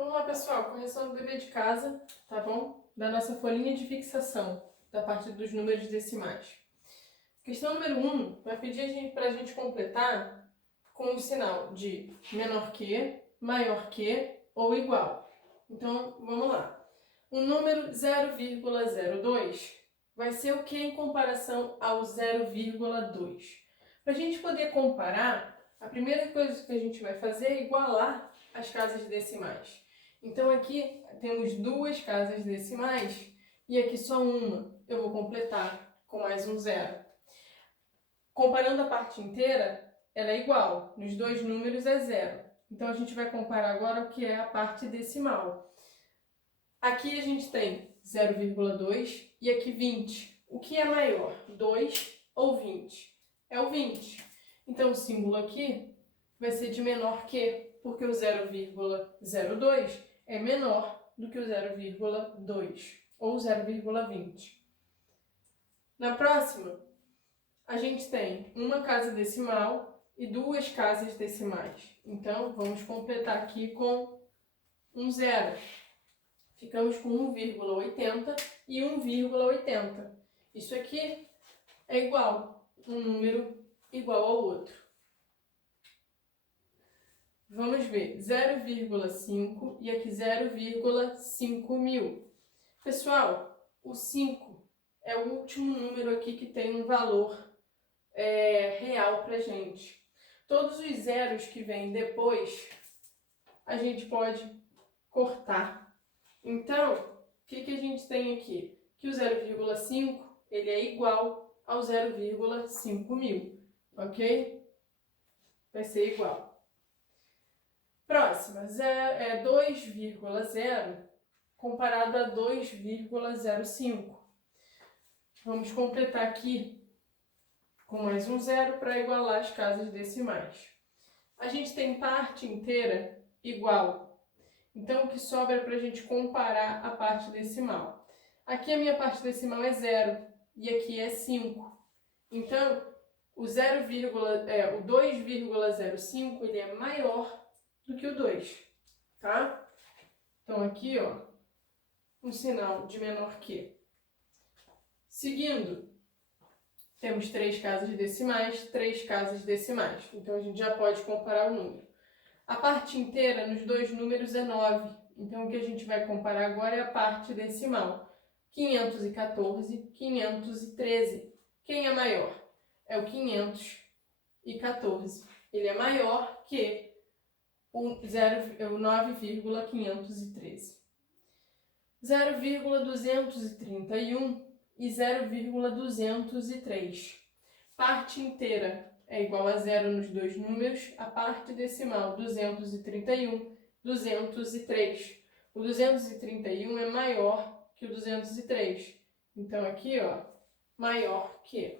Vamos lá, pessoal, correção do dever de casa, tá bom? Da nossa folhinha de fixação, da parte dos números decimais. Questão número 1 vai pedir para a gente completar com o sinal de menor que, maior que ou igual. Então, vamos lá. O número 0,02 vai ser o que em comparação ao 0,2? Para a gente poder comparar, a primeira coisa que a gente vai fazer é igualar as casas decimais. Então aqui temos duas casas decimais e aqui só uma. Eu vou completar com mais um zero. Comparando a parte inteira, ela é igual. Nos dois números é zero. Então a gente vai comparar agora o que é a parte decimal. Aqui a gente tem 0,2 e aqui 20. O que é maior, 2 ou 20? É o 20. Então o símbolo aqui vai ser de menor que, porque o 0,02 é menor do que o 0,2 ou 0,20. Na próxima, a gente tem uma casa decimal e duas casas decimais. Então, vamos completar aqui com um zero. Ficamos com 1,80 e 1,80. Isso aqui é igual, um número igual ao outro. Vamos ver, 0,5 e aqui 0,5 mil. Pessoal, o 5 é o último número aqui que tem um valor real pra gente. Todos os zeros que vêm depois, a gente pode cortar. Então, o que a gente tem aqui? Que o 0,5 ele é igual ao 0,5 mil, ok? Vai ser igual. Próxima, 2,0 comparado a 2,05. Vamos completar aqui com mais um zero para igualar as casas decimais. A gente tem parte inteira igual. Então, o que sobra para a gente comparar a parte decimal? Aqui a minha parte decimal é 0 e aqui é 5. Então, o 2,05 ele é maior do que o 2, tá? Então aqui, ó, um sinal de menor que. Seguindo, temos três casas decimais, três casas decimais. Então a gente já pode comparar o número. A parte inteira nos dois números é 9. Então o que a gente vai comparar agora é a parte decimal. 514, 513. Quem é maior? É o 514. Ele é maior que o 9,513. 0,231 e 0,203. Parte inteira é igual a zero nos dois números, a parte decimal 231, 203. O 231 é maior que o 203. Então aqui, ó, maior que.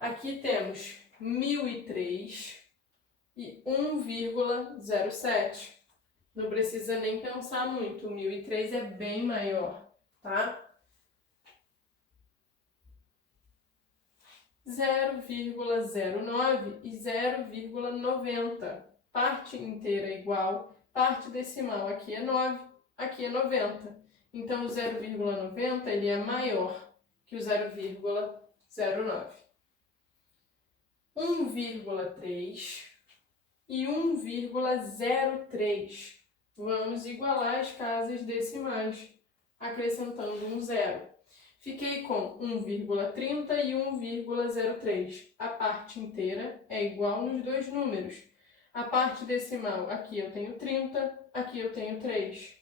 Aqui temos 1003 e 1,07. Não precisa nem pensar muito, o 1003 é bem maior, tá? 0,09 e 0,90. Parte inteira é igual, parte decimal aqui é 9, aqui é 90. Então o 0,90 ele é maior que o 0,09. 1,3 e 1,03. Vamos igualar as casas decimais, acrescentando um zero. Fiquei com 1,30 e 1,03. A parte inteira é igual nos dois números. A parte decimal, aqui eu tenho 30, aqui eu tenho 3.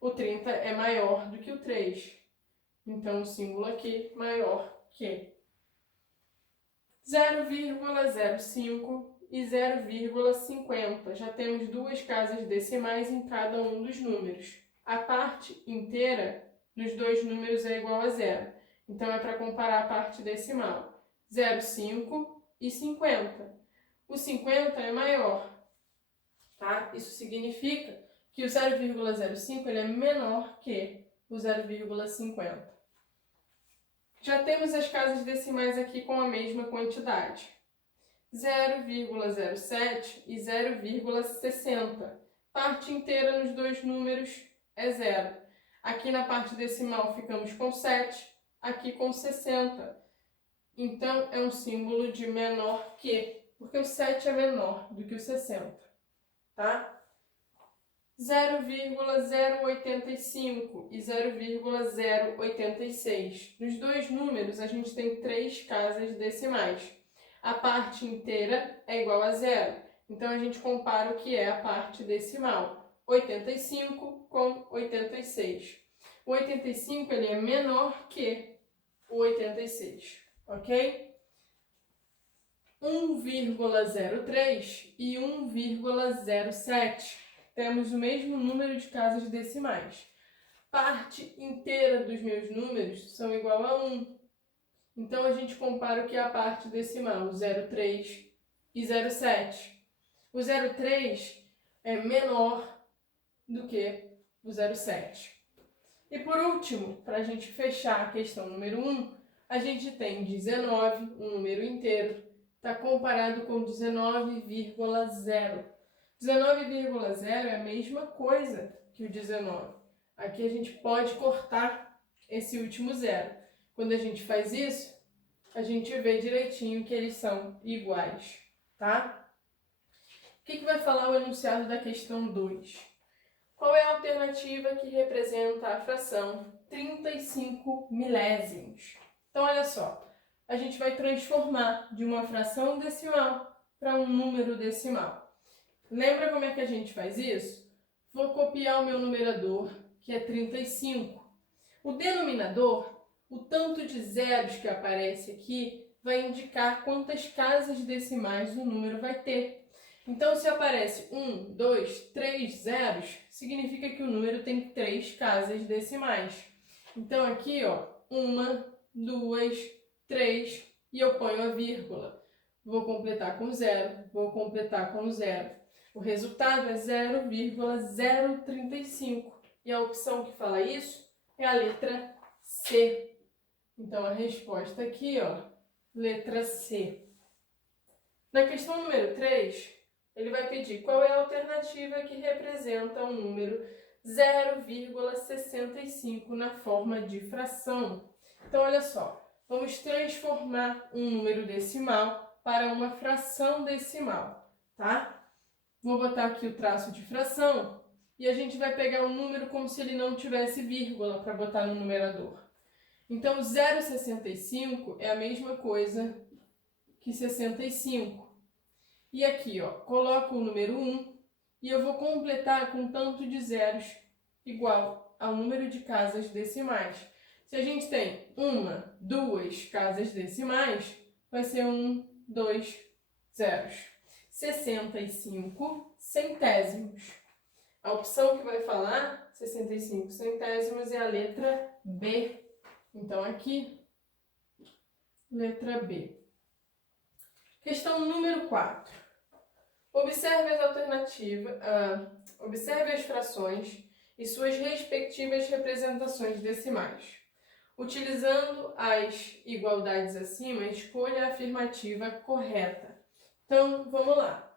O 30 é maior do que o 3. Então, o símbolo aqui maior que 0,05 e 0,50. Já temos duas casas decimais em cada um dos números. A parte inteira nos dois números é igual a zero. Então, é para comparar a parte decimal. 0,5 e 50. O 50 é maior, tá? Isso significa que o 0,05 ele é menor que o 0,50. Já temos as casas decimais aqui com a mesma quantidade. 0,07 e 0,60. Parte inteira nos dois números é 0. Aqui na parte decimal ficamos com 7, aqui com 60. Então, é um símbolo de menor que, porque o 7 é menor do que o 60, tá? 0,085 e 0,086. Nos dois números, a gente tem 3 casas decimais. A parte inteira é igual a 0. Então, a gente compara o que é a parte decimal. 85 com 86. O 85 ele é menor que o 86, ok? 1,03 e 1,07. Temos o mesmo número de casas decimais. Parte inteira dos meus números são igual a 1. Então, a gente compara o que é a parte decimal, o 0,3 e 0,7. O 0,3 é menor do que o 0,7. E por último, para a gente fechar a questão número 1, a gente tem 19, um número inteiro, está comparado com 19,0. 19,0 é a mesma coisa que o 19. Aqui a gente pode cortar esse último zero. Quando a gente faz isso, a gente vê direitinho que eles são iguais, tá? O que vai falar o enunciado da questão 2? Qual é a alternativa que representa a fração 35 milésimos? Então, olha só, a gente vai transformar de uma fração decimal para um número decimal. Lembra como é que a gente faz isso? Vou copiar o meu numerador, que é 35. O denominador, o tanto de zeros que aparece aqui, vai indicar quantas casas decimais o número vai ter. Então, se aparece 1, 2, 3 zeros, significa que o número tem 3 casas decimais. Então, aqui, ó, 1, 2, 3, e eu ponho a vírgula. Vou completar com 0, vou completar com 0. O resultado é 0,035. E a opção que fala isso é a letra C. Então, a resposta aqui, ó, letra C. Na questão número 3, ele vai pedir qual é a alternativa que representa o número 0,65 na forma de fração. Então, olha só, vamos transformar um número decimal para uma fração decimal, tá? Vou botar aqui o traço de fração e a gente vai pegar o número como se ele não tivesse vírgula para botar no numerador. Então, 0,65 é a mesma coisa que 65. E aqui, ó, coloco o número 1 e eu vou completar com tanto de zeros igual ao número de casas decimais. Se a gente tem 1, 2 casas decimais, vai ser 1, 2 zeros. 65 centésimos. A opção que vai falar 65 centésimos é a letra B. Então, aqui, letra B. Questão número 4. Observe as alternativas, observe as frações e suas respectivas representações decimais. Utilizando as igualdades acima, escolha a afirmativa correta. Então, vamos lá.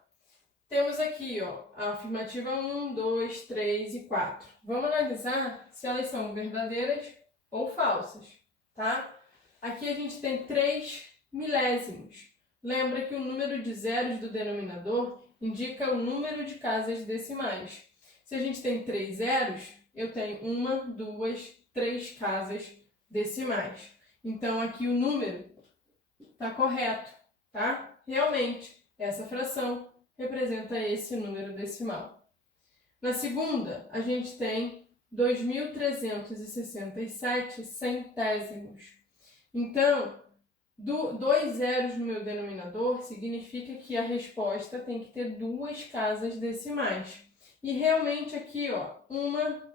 Temos aqui, ó, a afirmativa 1, 2, 3 e 4. Vamos analisar se elas são verdadeiras ou falsas, tá? Aqui a gente tem 3 milésimos. Lembra que o número de zeros do denominador indica o número de casas decimais. Se a gente tem 3 zeros, eu tenho 1, 2, 3 casas decimais. Então, aqui o número está correto, tá? Realmente, essa fração representa esse número decimal. Na segunda, a gente tem 2.367 centésimos. Então, 2 zeros no meu denominador significa que a resposta tem que ter 2 casas decimais. E realmente aqui, ó,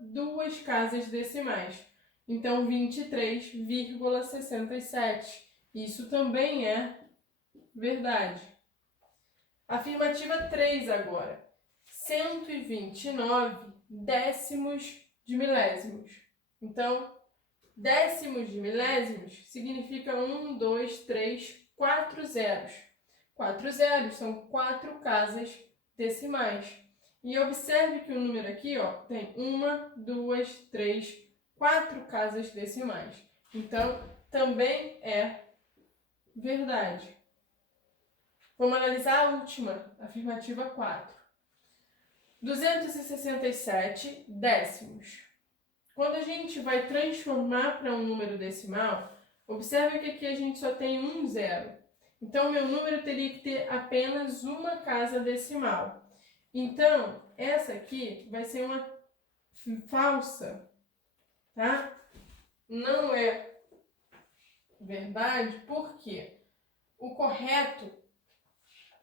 2 casas decimais. Então, 23,67. Isso também é verdade. Afirmativa 3 agora. 129 décimos de milésimos. Então, décimos de milésimos significa 1, 2, 3, 4 zeros. 4 zeros são 4 casas decimais. E observe que o número aqui, ó, tem 1, 2, 3, 4 casas decimais. Então, também é verdade. Vamos analisar a última, afirmativa 4. 267 décimos. Quando a gente vai transformar para um número decimal, observe que aqui a gente só tem um zero. Então, meu número teria que ter apenas uma casa decimal. Então, essa aqui vai ser uma falsa, tá? Não é verdade, porque o correto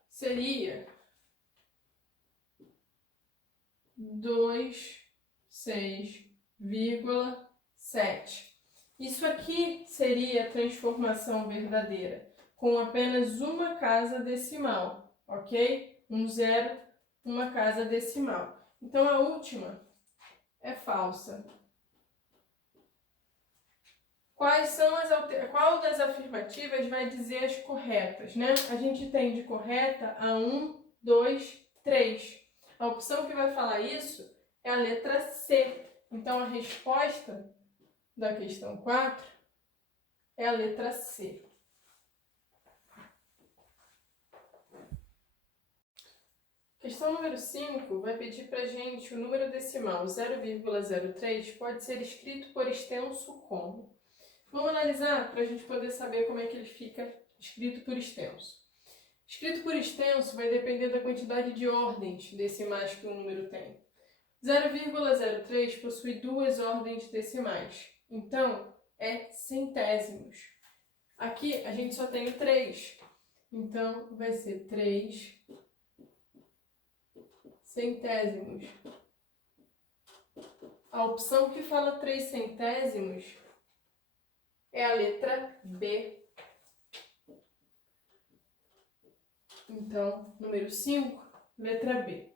seria 26,7. Isso aqui seria a transformação verdadeira, com apenas uma casa decimal, ok? Um zero, uma casa decimal. Então, a última é falsa. Qual das afirmativas vai dizer as corretas, né? A gente tem de correta a 1, 2, 3. A opção que vai falar isso é a letra C. Então, a resposta da questão 4 é a letra C. Questão número 5 vai pedir para a gente o número decimal 0,03 pode ser escrito por extenso como? Vamos analisar para a gente poder saber como é que ele fica escrito por extenso. Escrito por extenso vai depender da quantidade de ordens decimais que o número tem. 0,03 possui 2 ordens decimais, então é centésimos. Aqui a gente só tem 3, então vai ser 3 centésimos. A opção que fala 3 centésimos é a letra B. Então, número 5, letra B.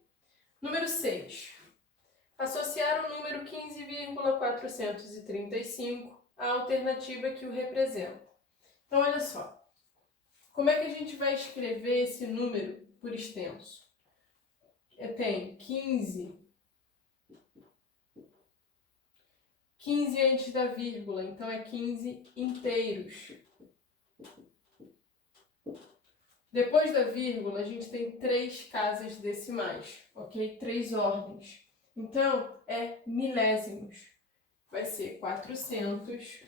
Número 6. Associar o número 15,435 à alternativa que o representa. Então, olha só. Como é que a gente vai escrever esse número por extenso? Tem 15 antes da vírgula, então é 15 inteiros. Depois da vírgula, a gente tem 3 casas decimais, ok? 3 ordens. Então, é milésimos. Vai ser 400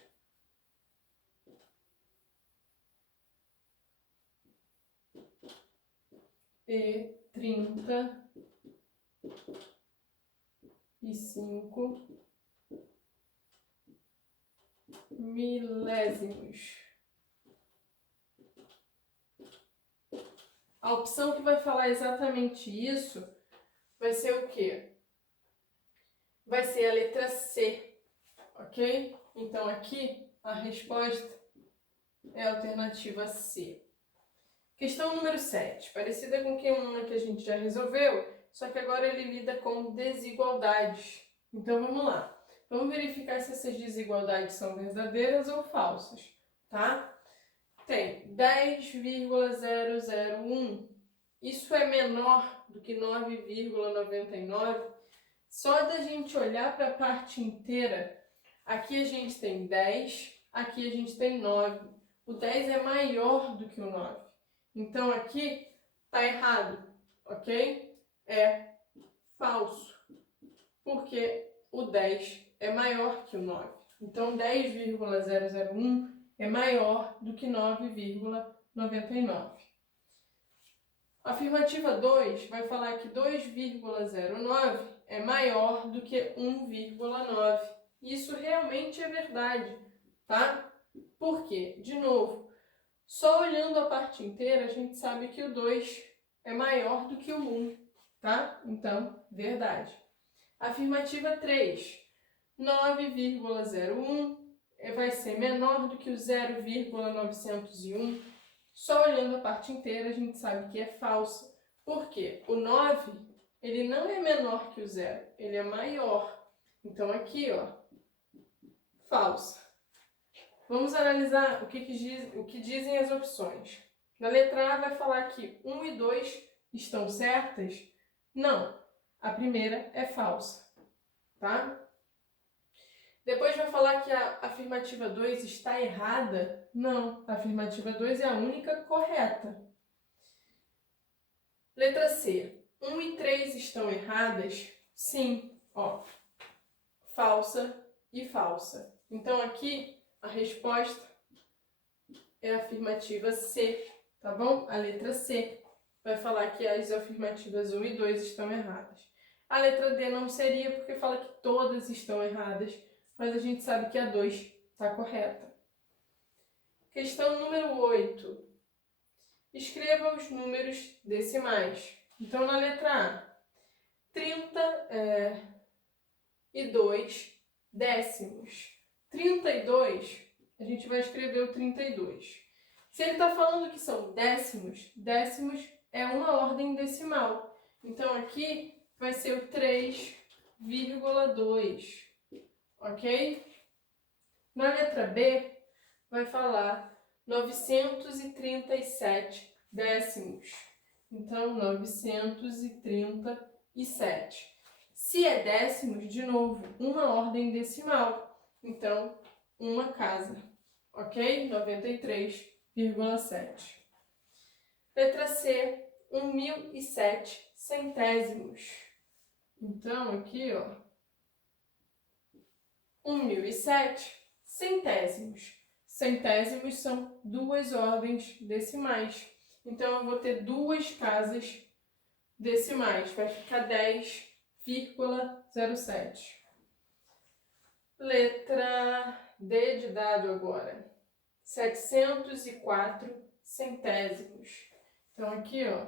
e 35 milésimos. A opção que vai falar exatamente isso vai ser o quê? Vai ser a letra C, ok? Então, aqui, a resposta é a alternativa C. Questão número 7, parecida com uma que a gente já resolveu, só que agora ele lida com desigualdades. Então, vamos lá. Vamos verificar se essas desigualdades são verdadeiras ou falsas, tá? Tem 10,001. Isso é menor do que 9,99. Só da gente olhar para a parte inteira, aqui a gente tem 10, aqui a gente tem 9. O 10 é maior do que o 9. Então, aqui está errado, ok? É falso, porque o 10 é maior que o 9. Então, 10,001 é maior do que 9,99. A afirmativa 2 vai falar que 2,09 é maior do que 1,9. Isso realmente é verdade, tá? Por quê? De novo, só olhando a parte inteira, a gente sabe que o 2 é maior do que o 1, tá? Então, verdade. Afirmativa 3. 9,01 vai ser menor do que o 0,901. Só olhando a parte inteira, a gente sabe que é falsa. Por quê? O 9, ele não é menor que o 0, ele é maior. Então, aqui, ó, falsa. Vamos analisar o que dizem as opções. Na letra A vai falar que 1 e 2 estão certas? Não. A primeira é falsa, tá? Depois vai falar que a afirmativa 2 está errada? Não, a afirmativa 2 é a única correta. Letra C. 1 e 3 estão erradas? Sim, ó. Falsa e falsa. Então, aqui, a resposta é a afirmativa C, tá bom? A letra C vai falar que as afirmativas 1 e 2 estão erradas. A letra D não seria, porque fala que todas estão erradas, mas a gente sabe que a 2 está correta. Questão número 8. Escreva os números decimais. Então, na letra A, 32 décimos. 32, a gente vai escrever o 32. Se ele está falando que são décimos, décimos é uma ordem decimal. Então, aqui vai ser o 3,2, ok? Na letra B, vai falar 937 décimos. Então, 937. Se é décimos, de novo, uma ordem decimal. Então, uma casa, ok? 93,7. Letra C, 1007 centésimos. Então, aqui, ó, 1007 centésimos. Centésimos são duas ordens decimais. Então, eu vou ter duas casas decimais. Vai ficar 10,07. Letra D de dado agora. 704 centésimos. Então, aqui, ó,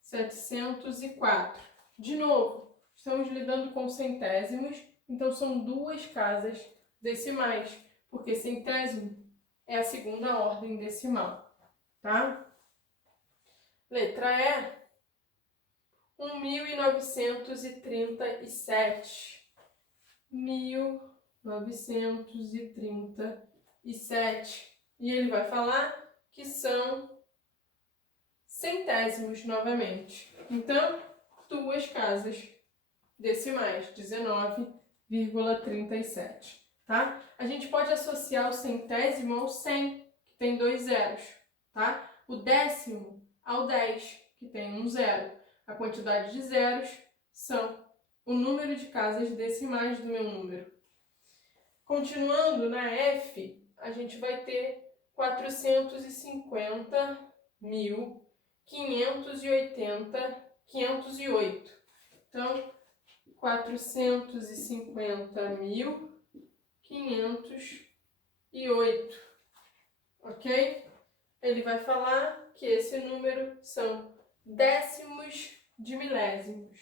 704. De novo, estamos lidando com centésimos. Então, são duas casas decimais, porque centésimo é a segunda ordem decimal, tá? Letra E, 1937. 1937. E ele vai falar que são centésimos novamente. Então, duas casas decimais, 19,37. Tá? A gente pode associar o centésimo ao 100, que tem 2 zeros, tá? O décimo ao 10, que tem 1 zero. A quantidade de zeros são o número de casas decimais do meu número. Continuando na F, a gente vai ter 450.508. Então, 450.508, ok? Ele vai falar que esse número são décimos de milésimos.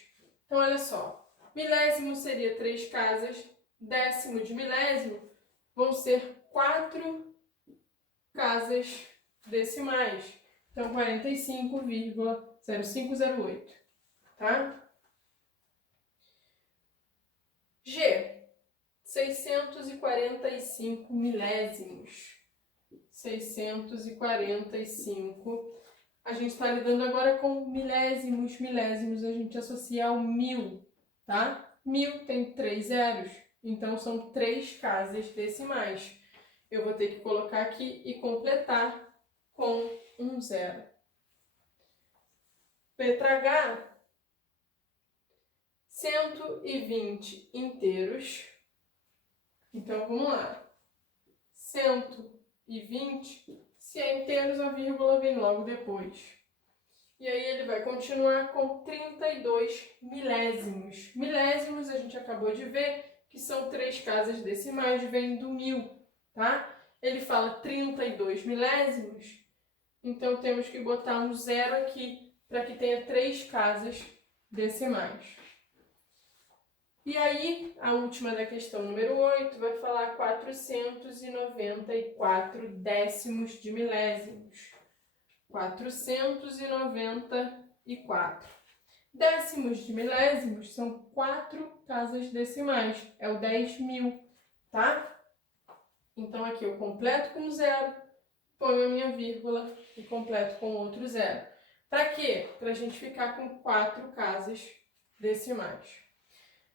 Então, olha só, milésimo seria 3 casas, décimo de milésimo vão ser 4 casas decimais. Então, 45,0508, tá? G, 645 milésimos. 645. A gente está lidando agora com milésimos. Milésimos a gente associa ao 1000, tá? 1000 tem 3 zeros, então são 3 casas decimais. Eu vou ter que colocar aqui e completar com 1 zero. Letra H, 120 inteiros. Então, vamos lá. 120, se é inteiros, a vírgula vem logo depois. E aí ele vai continuar com 32 milésimos. Milésimos, a gente acabou de ver que são 3 casas decimais, vem do 1000, tá? Ele fala 32 milésimos, então temos que botar um zero aqui, para que tenha 3 casas decimais. E aí, a última da questão número 8 vai falar 494 décimos de milésimos. 494. Décimos de milésimos são 4 casas decimais, é o 10.000, tá? Então, aqui eu completo com zero, ponho a minha vírgula e completo com outro zero. Para quê? Para a gente ficar com 4 casas decimais.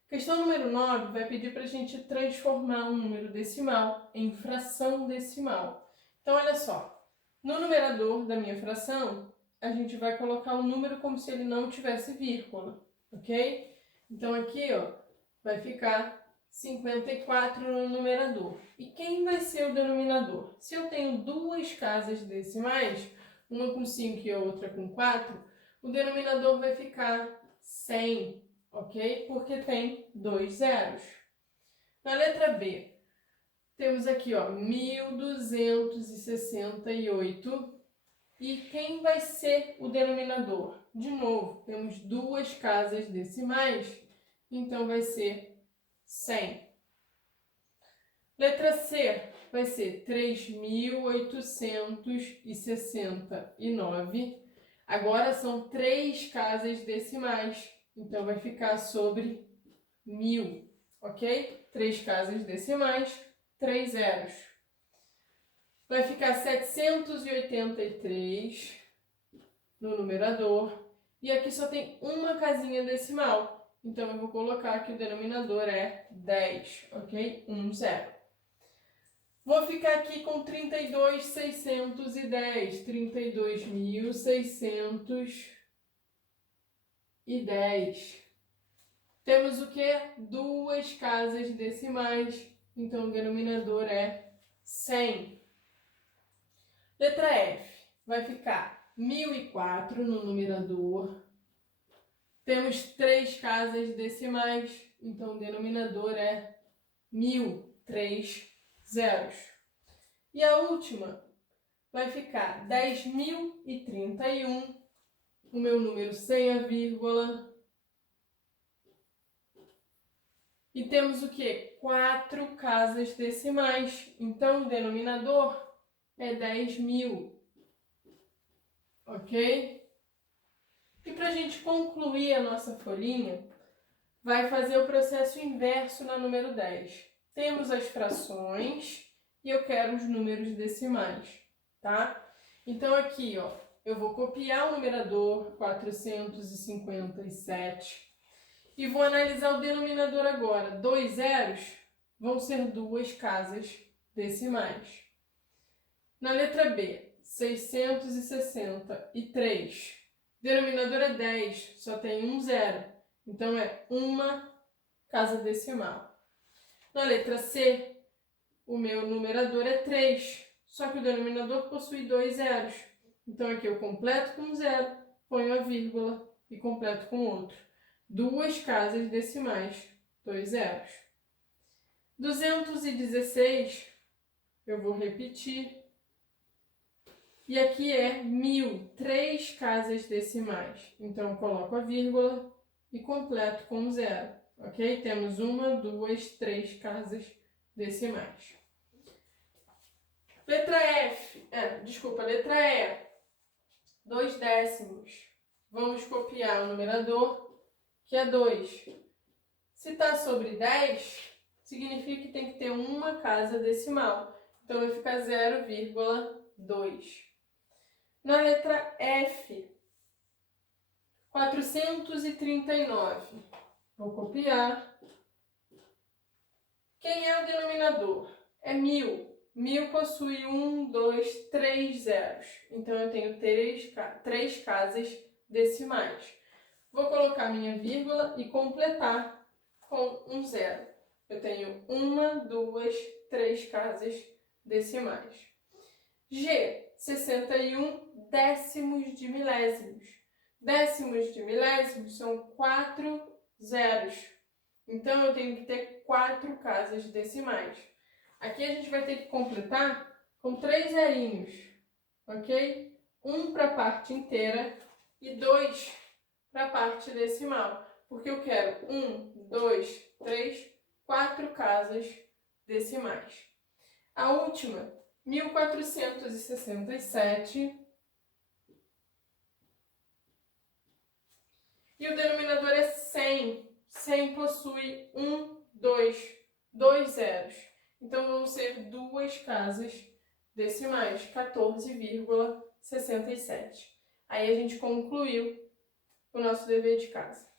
Questão número 9 vai pedir para a gente transformar um número decimal em fração decimal. Então, olha só, no numerador da minha fração, a gente vai colocar o número como se ele não tivesse vírgula, ok? Então, aqui, ó, vai ficar 54 no numerador. E quem vai ser o denominador? Se eu tenho duas casas decimais, uma com 5 e a outra com 4, o denominador vai ficar 100, ok? Porque tem dois zeros. Na letra B, temos aqui, ó, 1268. E quem vai ser o denominador? De novo, temos duas casas decimais, então vai ser 100. Letra C vai ser 3.869. Agora são três casas decimais, então vai ficar sobre 1000, ok? Três casas decimais, 3 zeros. Vai ficar 783 no numerador. E aqui só tem uma casinha decimal. Então, eu vou colocar que o denominador é 10, ok? 1 zero. Vou ficar aqui com 32.610. 32.610. Temos o que? Duas casas decimais. Então, o denominador é 100. Letra F, vai ficar 1004 no numerador. Temos três casas decimais, então o denominador é 1000, 3 zeros. E a última vai ficar 10.031, o meu número sem a vírgula. E temos o que? Quatro casas decimais, então o denominador é 10.000, ok? E para a gente concluir a nossa folhinha, vai fazer o processo inverso na número 10. Temos as frações e eu quero os números decimais, tá? Então aqui, ó, eu vou copiar o numerador 457 e vou analisar o denominador agora. Dois zeros vão ser duas casas decimais. Na letra B, 663. Denominador é 10, só tem um zero. Então, é uma casa decimal. Na letra C, o meu numerador é 3, só que o denominador possui dois zeros. Então, aqui eu completo com um zero, ponho a vírgula e completo com outro. Duas casas decimais, dois zeros. 216, eu vou repetir. E aqui é 1000, três casas decimais. Então, eu coloco a vírgula e completo com zero, ok? Temos uma, duas, três casas decimais. Letra E, 2 décimos. Vamos copiar o numerador, que é 2. Se está sobre 10, significa que tem que ter uma casa decimal. Então, vai ficar 0,2. Na letra F, 439. Vou copiar. Quem é o denominador? É 1000. 1000 possui 1, 2, 3 zeros. Então, eu tenho três casas decimais. Vou colocar minha vírgula e completar com um zero. Eu tenho uma, duas, três casas decimais. G, 61 décimos de milésimos. Décimos de milésimos são 4 zeros. Então, eu tenho que ter 4 casas decimais. Aqui a gente vai ter que completar com 3 zerinhos, ok? 1 para a parte inteira e 2 para a parte decimal. Porque eu quero 1, 2, 3, 4 casas decimais. A última, 1467. E o denominador é 100. 100 possui 1, 2 zeros. Então, vão ser duas casas decimais, 14,67. Aí a gente concluiu o nosso dever de casa.